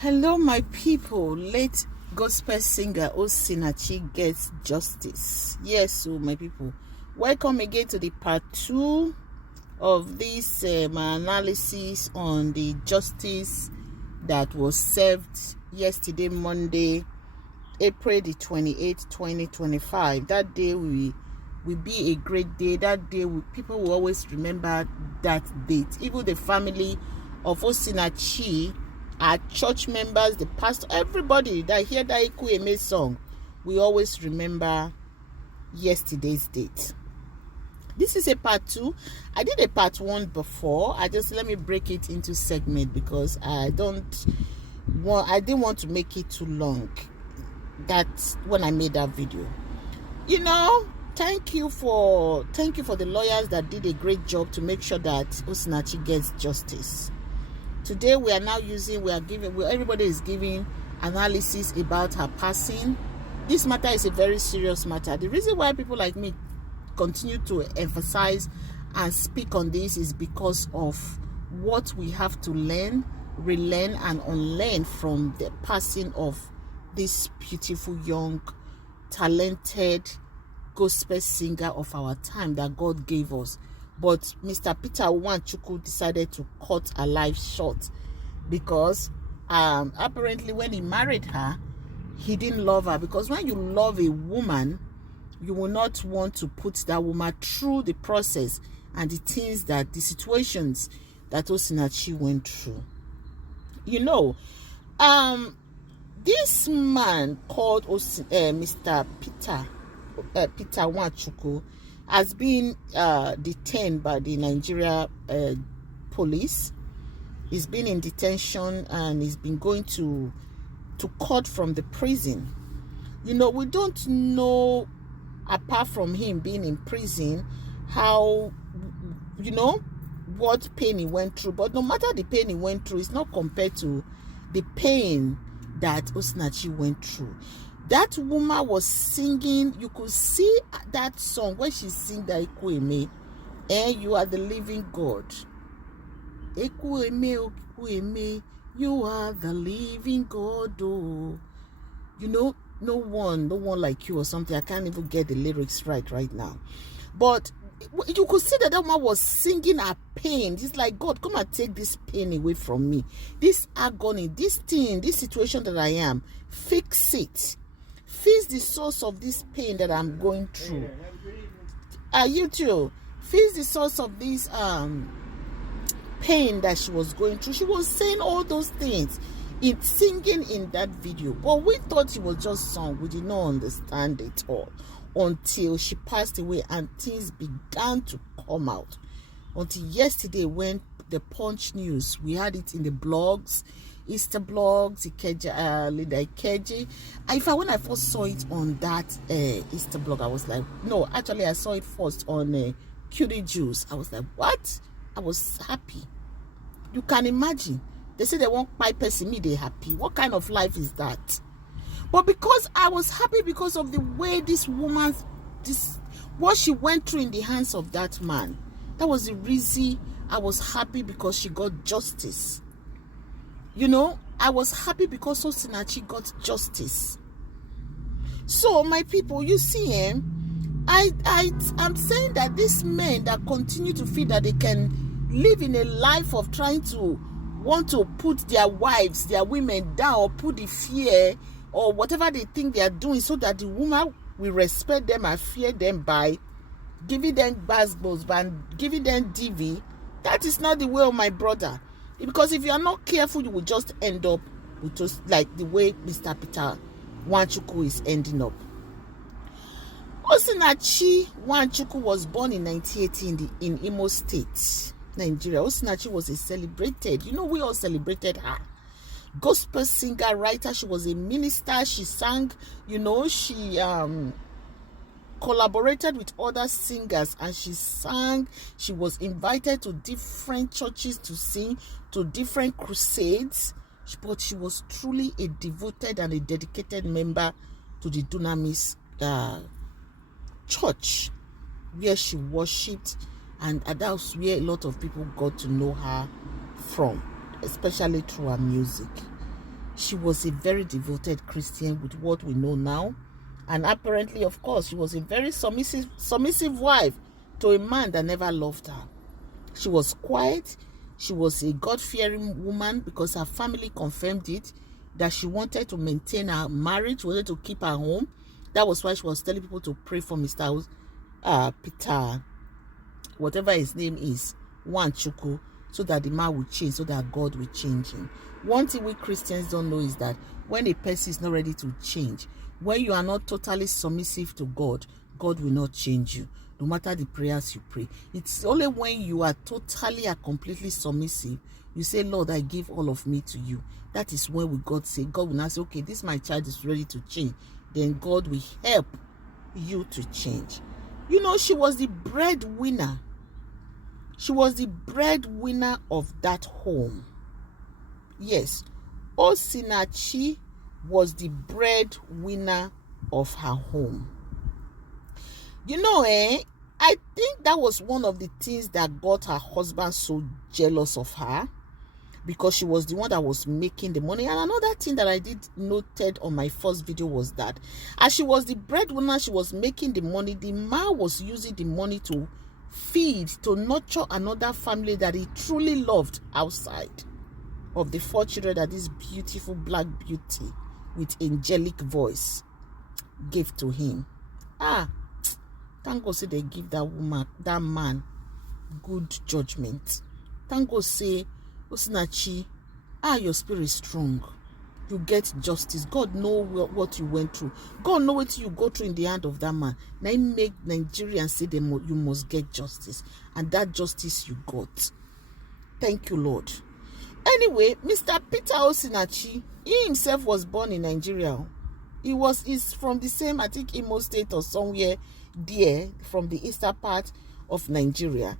Hello, my people. Late gospel singer Osinachhi gets justice. Yes, so my people, welcome again to the part 2 of this my analysis on the justice that was served yesterday, Monday, April the 28th, 2025. That day will be a great day. That day, people will always remember that date. Even the family of Osinachhi, our church members, the pastor, everybody that hear that Ekwueme song, we always remember yesterday's date. This is a part 2. I did a part 1 before. Let me break it into segment because I didn't want to make it too long. That's when I made that video. Thank you for the lawyers that did a great job to make sure that Osinachhi gets justice. Today everybody is giving analysis about her passing. This matter is a very serious matter. The reason why people like me continue to emphasize and speak on this is because of what we have to learn, relearn, and unlearn from the passing of this beautiful, young, talented gospel singer of our time that God gave us. But Mr. Peter Nwachukwu decided to cut her life short because apparently when he married her, he didn't love her. Because when you love a woman, you will not want to put that woman through the process and the situations that Osinachhi went through. This man called Mr. Peter Nwachukwu has been detained by the Nigeria police. He's been in detention and he's been going to court from the prison. We don't know, apart from him being in prison, how, what pain he went through. But no matter the pain he went through, it's not compared to the pain that Osinachhi went through. That woman was singing. You could see that song when she sing that Ekwueme, you are the living God. Ekwueme, Ekwueme, you are the living God. Oh, no one like you or something. I can't even get the lyrics right now. But you could see that woman was singing her pain. It's like, God, come and take this pain away from me. This agony, this situation that I am, fix it. Fix the source of this pain that I'm going through. You too. Fix the source of this pain that she was going through. She was saying all those things, singing in that video. But we thought it was just song. We did not understand it all until she passed away and things began to come out. Until yesterday when the Punch News, we had it in the blogs, Easter blogs, Ikeji. When I first saw it on that Easter blog, I was like, no, actually I saw it first on Cutie Juice. I was like, what? I was happy. You can imagine. They say they won't buy person, me they happy. What kind of life is that? But because I was happy because of the way this woman, what she went through in the hands of that man, that was the reason I was happy, because she got justice. I was happy because Osinachhi got justice. So, my people, you see, I'm saying that these men that continue to feel that they can live in a life of trying to want to put their wives, their women down, or put the fear or whatever they think they are doing so that the woman will respect them and fear them by giving them basbos and giving them DV, that is not the way of my brother. Because if you are not careful, you will just end up with just like the way Mr. Peter Nwachukwu is ending up. Osinachhi Nwachukwu was born in 1980 in Imo State, Nigeria. Osinachhi was a celebrated, we all celebrated her. Gospel singer, writer. She was a minister. She sang, she collaborated with other singers and she sang. She was invited to different churches to sing, to different crusades, but she was truly a devoted and a dedicated member to the Dunamis church where she worshipped, and that was where a lot of people got to know her from, especially through her music. She was a very devoted Christian with what we know now. And apparently, of course, she was a very submissive wife to a man that never loved her. She was quiet. She was a God-fearing woman because her family confirmed it, that she wanted to maintain her marriage, wanted to keep her home. That was why she was telling people to pray for Mr. Peter, whatever his name is, Wanchuku, so that the man will change, so that God will change him. One thing we Christians don't know is that when a person is not ready to change, when you are not totally submissive to God, God will not change you, no matter the prayers you pray. It's only when you are totally and completely submissive, you say, Lord, I give all of me to you. That is when we God will not say, okay, this my child is ready to change. Then God will help you to change. You know, she was the breadwinner. She was the breadwinner of that home. Yes, Osinachhi was the breadwinner of her home. You know, I think that was one of the things that got her husband so jealous of her, because she was the one that was making the money. And another thing that I did noted on my first video was that as she was the breadwinner, she was making the money, the man was using the money to feed, to nurture another family that he truly loved outside of the 4 children that this beautiful black beauty with angelic voice gave to him. Thank God say they give that woman, that man, good judgment. Thank God say, Osinachhi, your spirit is strong. You get justice. God know what you went through. God know what you go through in the hand of that man. Now he make Nigerians say you must get justice. And that justice you got. Thank you, Lord. Anyway, Mr. Peter Osinachhi, he himself was born in Nigeria. He's from the same, I think, Imo State or somewhere there, from the eastern part of Nigeria.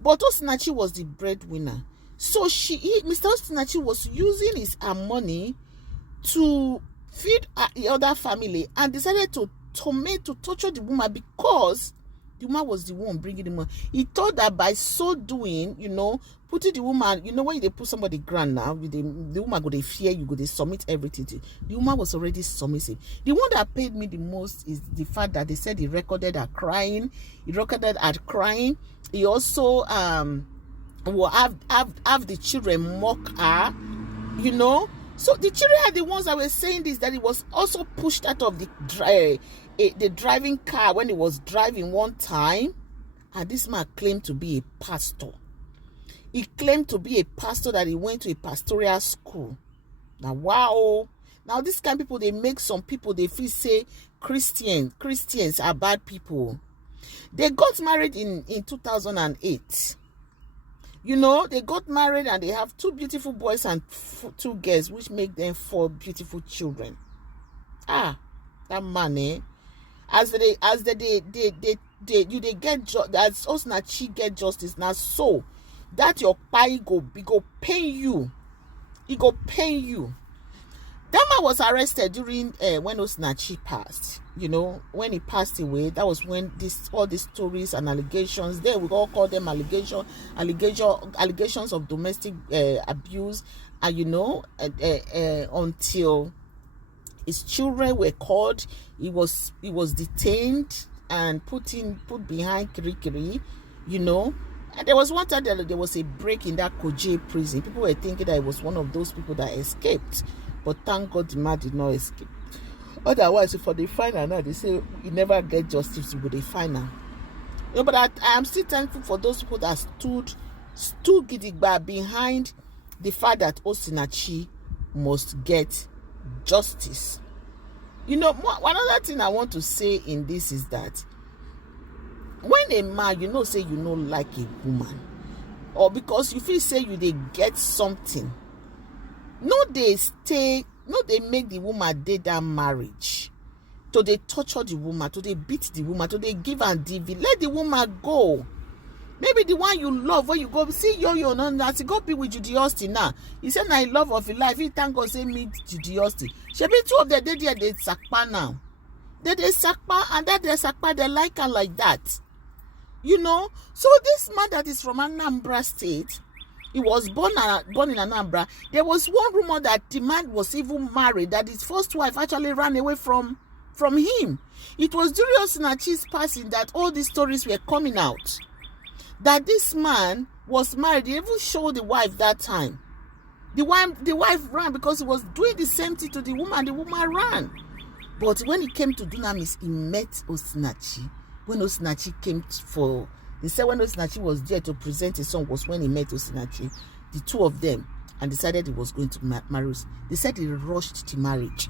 But Osinachhi was the breadwinner. So Mr. Osinachhi was using his money to feed the other family, and decided to torture the woman, because the woman was the one bringing the money. He thought that by so doing, putting the woman, when they put somebody ground now, the woman go they fear you, go they submit everything to you. The woman was already submissive. The one that paid me the most is the fact that they said he recorded her crying. He recorded her crying. He also will have the children mock her, So the children are the ones that were saying this, that he was also pushed out of the driving car when he was driving one time. And this man claimed to be a pastor. He claimed to be a pastor, that he went to a pastoral school. Now, wow. Now, this kind of people, they make some people, they feel say Christians are bad people. They got married in 2008. They got married and they have 2 beautiful boys and 2 girls, which make them 4 beautiful children. That money, as they get as Osinachhi get justice now, so that your pie go pain you. It go pain you. That man was arrested during when Osinachhi passed. When he passed away, that was when all these stories and allegations, we all call them allegations of domestic abuse, and until his children were called, he was detained and put behind Kirikiri, And there was one time that there was a break in that Koje prison. People were thinking that it was one of those people that escaped. But thank God the man did not escape. Otherwise, for the final now, they say you never get justice with the final. But I am still thankful for those people that stood gidigba behind the fact that Osinachhi must get justice. Another thing I want to say in this is that when a man, say like a woman, or because you feel say they get something, they make the woman date that marriage, to they torture the woman, to they beat the woman, to they give and DV. Let the woman go. Maybe the one you love, when you go see yo that's go be with Judy Austin now. He said, "I love of your life." He thank God say meet Judy Austin. She be 2 of them they sakpa now. They sakpa, and that they sakpa, they like her like that. So this man that is from Anambra State, He was born in Anambra. There was one rumor that the man was even married, that his first wife actually ran away from him. It was during Osinachhi's passing that all these stories were coming out. That this man was married. He even showed the wife that time. The wife ran because he was doing the same thing to the woman. The woman ran. But when he came to Dunamis, he met Osinachhi. When Osinachhi came they said when Osinachhi was there to present his son was when he met Osinachhi, the two of them, and decided he was going to marry. They said he rushed the marriage.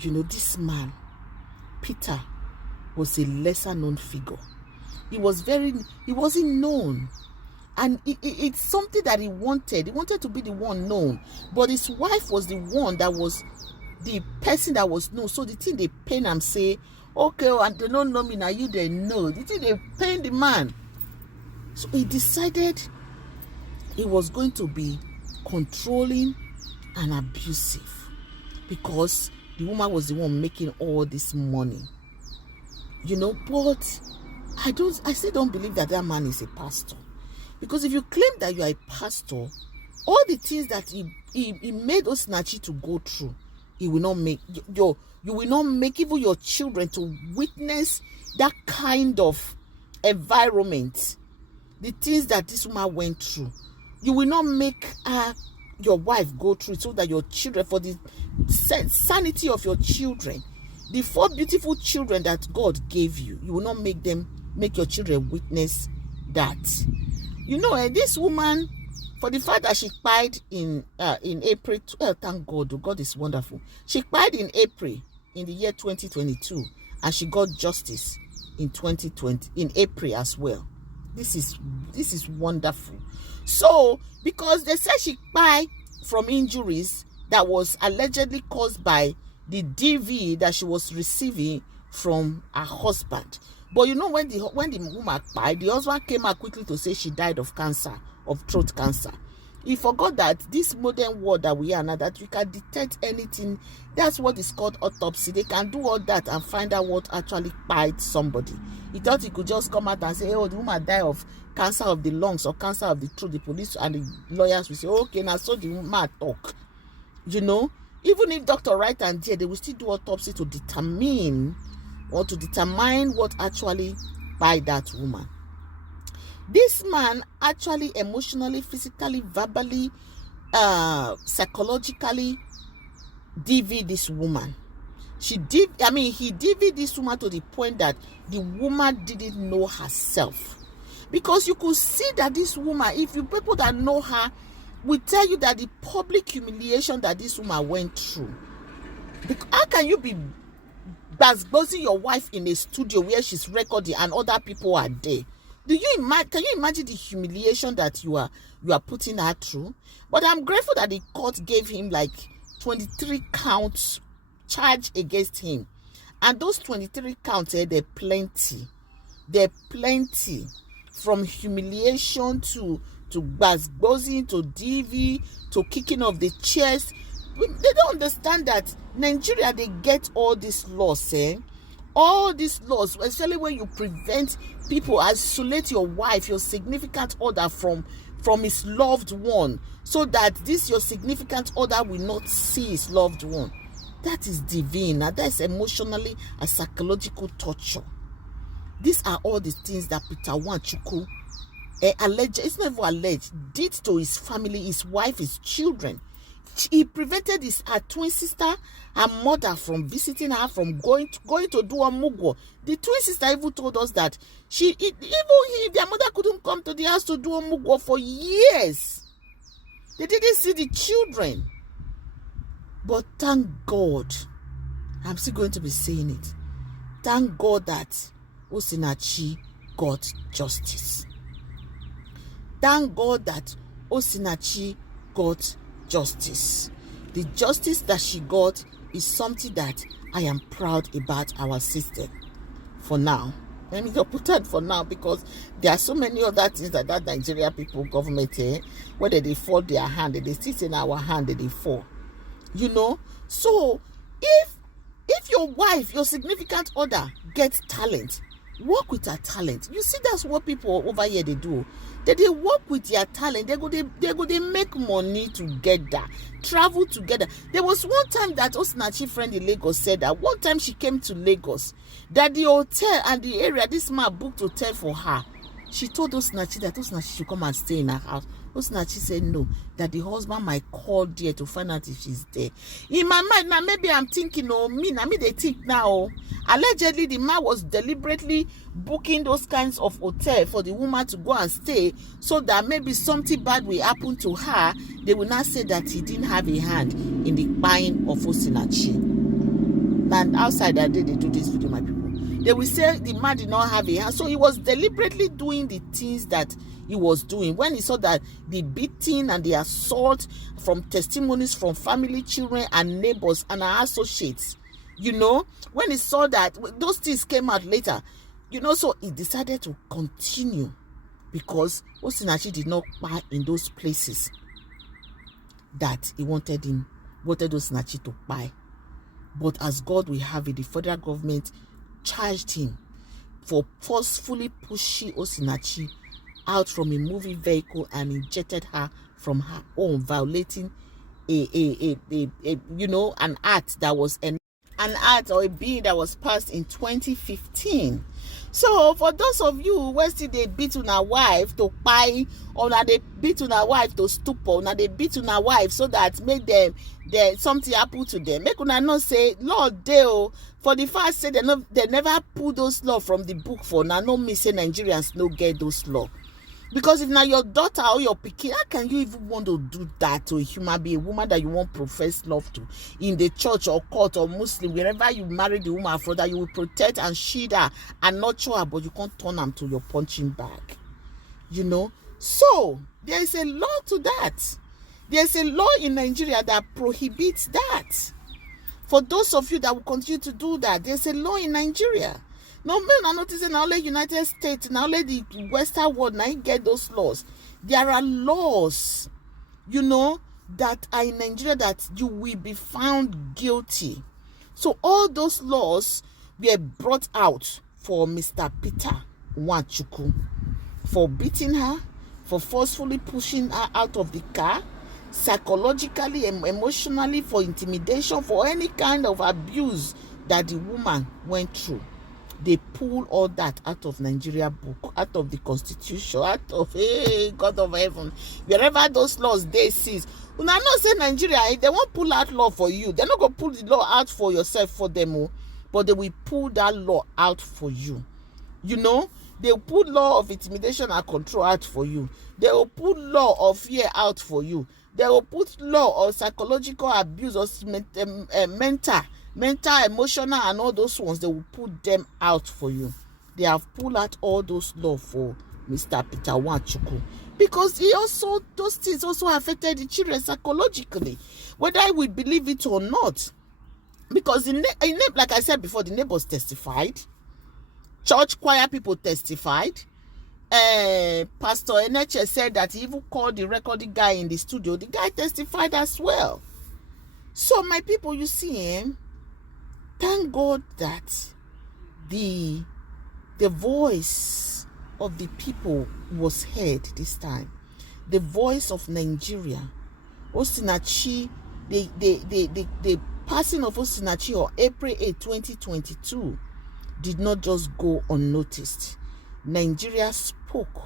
You know, this man, Peter, was a lesser known figure. He wasn't known. And it's something that he wanted. He wanted to be the one known. But his wife was the one that was the person that was known. So the thing they pain and say, okay, and they don't know me now, you they know. The thing they pain the man. So he decided he was going to be controlling and abusive because the woman was the one making all this money. You know, but I still don't believe that man is a pastor. Because if you claim that you are a pastor, all the things that he made Osinachhi to go through, he will not make you will not make even your children to witness that kind of environment. The things that this woman went through, you will not make your wife go through it so that your children, for the sanity of your children, the 4 beautiful children that God gave you, you will not make your children witness that. You know, this woman, for the fact that she cried in April, thank God, God is wonderful. She cried in April in the year 2022, and she got justice in 2020 in April as well. This is wonderful. So, because they said she cried from injuries that was allegedly caused by the DV that she was receiving from her husband. But you know, when the woman died, the husband came out quickly to say she died of cancer, of throat cancer. He forgot that this modern world that we are now, that we can detect anything. That's what is called autopsy. They can do all that and find out what actually killed somebody. He thought he could just come out and say, oh, the woman died of cancer of the lungs or cancer of the throat. The police and the lawyers will say, okay, now so the woman talk. You know, even if Dr. Wright and there, they will still do autopsy to determine what actually by that woman. This man actually emotionally, physically, verbally, psychologically DV this woman. He DV this woman to the point that the woman didn't know herself. Because you could see that this woman, people that know her, will tell you that the public humiliation that this woman went through. How can you be buzzing your wife in a studio where she's recording and other people are there? Can you imagine the humiliation that you are putting her through? But I'm grateful that the court gave him like 23 counts charge against him. And those 23 counts, they're plenty. They're plenty. From humiliation to buzzing to DV to kicking of the chest. They don't understand that Nigeria, they get all these laws, all these laws, especially when you prevent people, isolate your wife, your significant other from his loved one, so that your significant other will not see his loved one. That is divine. That is emotionally and psychological torture. These are all the things that Peter Nwachukwu alleged, it's not even alleged, did to his family, his wife, his children. He prevented her twin sister, her mother, from visiting her, from going to do a mugo. The twin sister even told us that their mother couldn't come to the house to do a mugo for years. They didn't see the children. But thank God, I'm still going to be saying it. Thank God that Osinachhi got justice. Thank God that Osinachhi got justice. The justice that she got is something that I am proud about our system. For now, let me just put that for now, because there are so many other things that Nigeria people, government, whether they fall their hand, they sit in our hand, they fall. You know, so if your wife, your significant other, gets talent, work with her talent. You see, that's what people over here they do. They work with their talent. They make money together, travel together. There was one time that Osinachhi friend in Lagos said that one time she came to Lagos, that the hotel and the area this man booked hotel for her. She told Osinachhi that Osinachhi should come and stay in her house. Osinachhi said no, that the husband might call there to find out if she's there. In my mind, now maybe I'm thinking, me they think now. Allegedly, the man was deliberately booking those kinds of hotel for the woman to go and stay, so that maybe something bad will happen to her. They will not say that he didn't have a hand in the buying of Osinachhi. And outside that day, they do this video, my people. They will say the man did not have a hand. So he was deliberately doing the things that he was doing. When he saw that the beating and the assault from testimonies from family, children, and neighbors and our associates, when he saw that those things came out later, so he decided to continue, because Osinachhi did not buy in those places that he wanted Osinachhi to buy. But as God will have it, the federal government charged him for forcefully pushing Osinachhi out from a moving vehicle and ejected her from her home, violating an act that was an act or a bill that was passed in 2015. So for those of you who still they beat on a wife to buy, or now they beat on a wife to stupor, now they beat on a wife so that make them something happen to them. Make una not say, Lord, for the first say they never pull those law from the book for now. No me say Nigerians no get those law. Because if now your daughter or your pikin, how can you even want to do that to a human being, a woman that you want profess love to, in the church or court or Muslim, wherever you marry the woman for that, you will protect and shield her and nurture her, but you can't turn them to your punching bag. So there is a law to that. There's a law in Nigeria that prohibits that. For those of you that will continue to do that, there's a law in Nigeria. No, men are noticing now only United States, now only the Western world, now you get those laws. There are laws, that are in Nigeria that you will be found guilty. So all those laws were brought out for Mr. Peter Nwachukwu, for beating her, for forcefully pushing her out of the car, psychologically and emotionally, for intimidation, for any kind of abuse that the woman went through. They pull all that out of Nigeria book, out of the constitution, out of God of heaven, wherever those laws they cease. When I not say Nigeria, if they won't pull out law for you, they're not gonna pull the law out for yourself for them, but they will pull that law out for you. They will put law of intimidation and control out for you. They will put law of fear out for you. They will put law of psychological abuse or mental, emotional, and all those ones. They will put them out for you. They have pulled out all those law for Mr. Peter Nwachukwu, because those things also affected the children psychologically, whether we believe it or not. Because like I said before, the neighbors testified, church choir people testified. Pastor Osinachhi said that he even called the recording guy in the studio. The guy testified as well. So my people, you see him. Thank God that the voice of the people was heard this time. The voice of Nigeria. Osinachhi, the passing of Osinachhi on April 8, 2022 did not just go unnoticed. Nigeria spoke,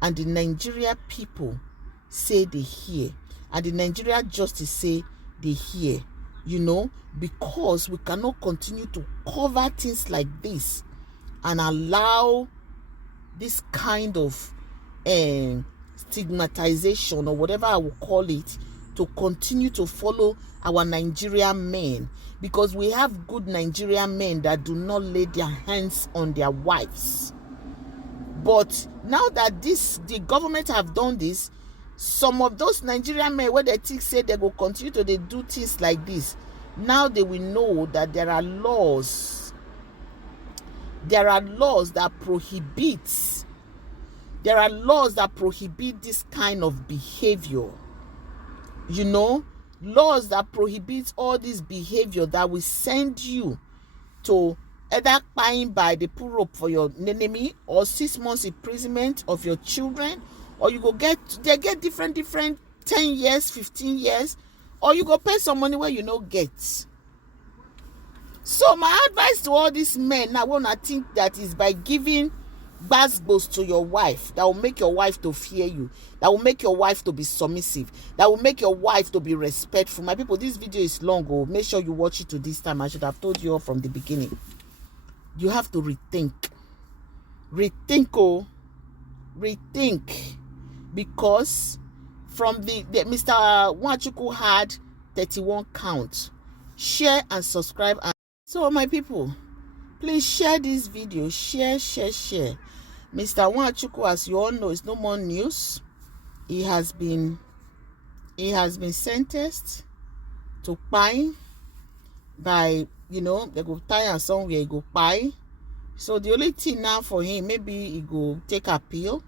and the Nigeria people say they hear, and the Nigeria justice say they hear. Because we cannot continue to cover things like this and allow this kind of stigmatization, or whatever I will call it, to continue to follow our Nigerian men. Because we have good Nigerian men that do not lay their hands on their wives. But now that the government have done this, some of those Nigerian men, where they think say they will continue to do things like this, now they will know that there are laws. There are laws that prohibit. There are laws that prohibit this kind of behavior. Laws that prohibit all this behavior that will send you to either buying by the pull rope for your enemy, or 6 months imprisonment of your children, or you go get different 10 years, 15 years, or you go pay some money where you no get. So my advice to all these men now, when I think that is by giving gbasgbos to your wife, that will make your wife to fear you, that will make your wife to be submissive, that will make your wife to be respectful. My people, this video is long. Oh, make sure you watch it to this time. I should have told you all from the beginning. You have to rethink, because from the Mr. Nwachukwu had 31 counts. Share and subscribe. So my people, please share this video. Share. Mr. Nwachukwu, as you all know, is no more news. He has been sentenced to pine by, they go tie and somewhere he go pine. So the only thing now for him, maybe he go take appeal,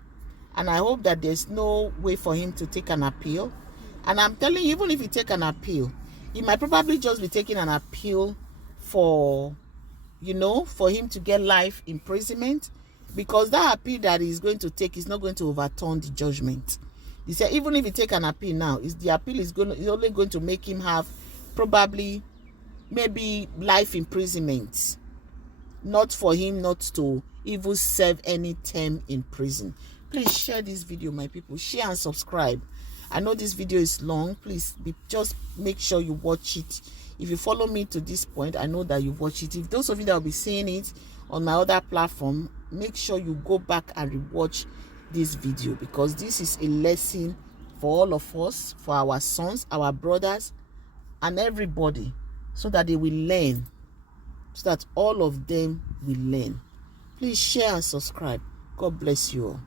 and I hope that there's no way for him to take an appeal. And I'm telling you, even if he take an appeal, he might probably just be taking an appeal for, for him to get life imprisonment, because that appeal that he's going to take is not going to overturn the judgment. He said even if he take an appeal now, the appeal is only going to make him have probably maybe life imprisonment, not for him not to even serve any term in prison. Please share this video, my people. Share and subscribe. I know this video is long. Please just make sure you watch it. If you follow me to this point, I know that you watch it. If those of you that will be seeing it on my other platform, make sure you go back and rewatch this video, because this is a lesson for all of us, for our sons, our brothers, and everybody, so that they will learn, so that all of them will learn. Please share and subscribe. God bless you all.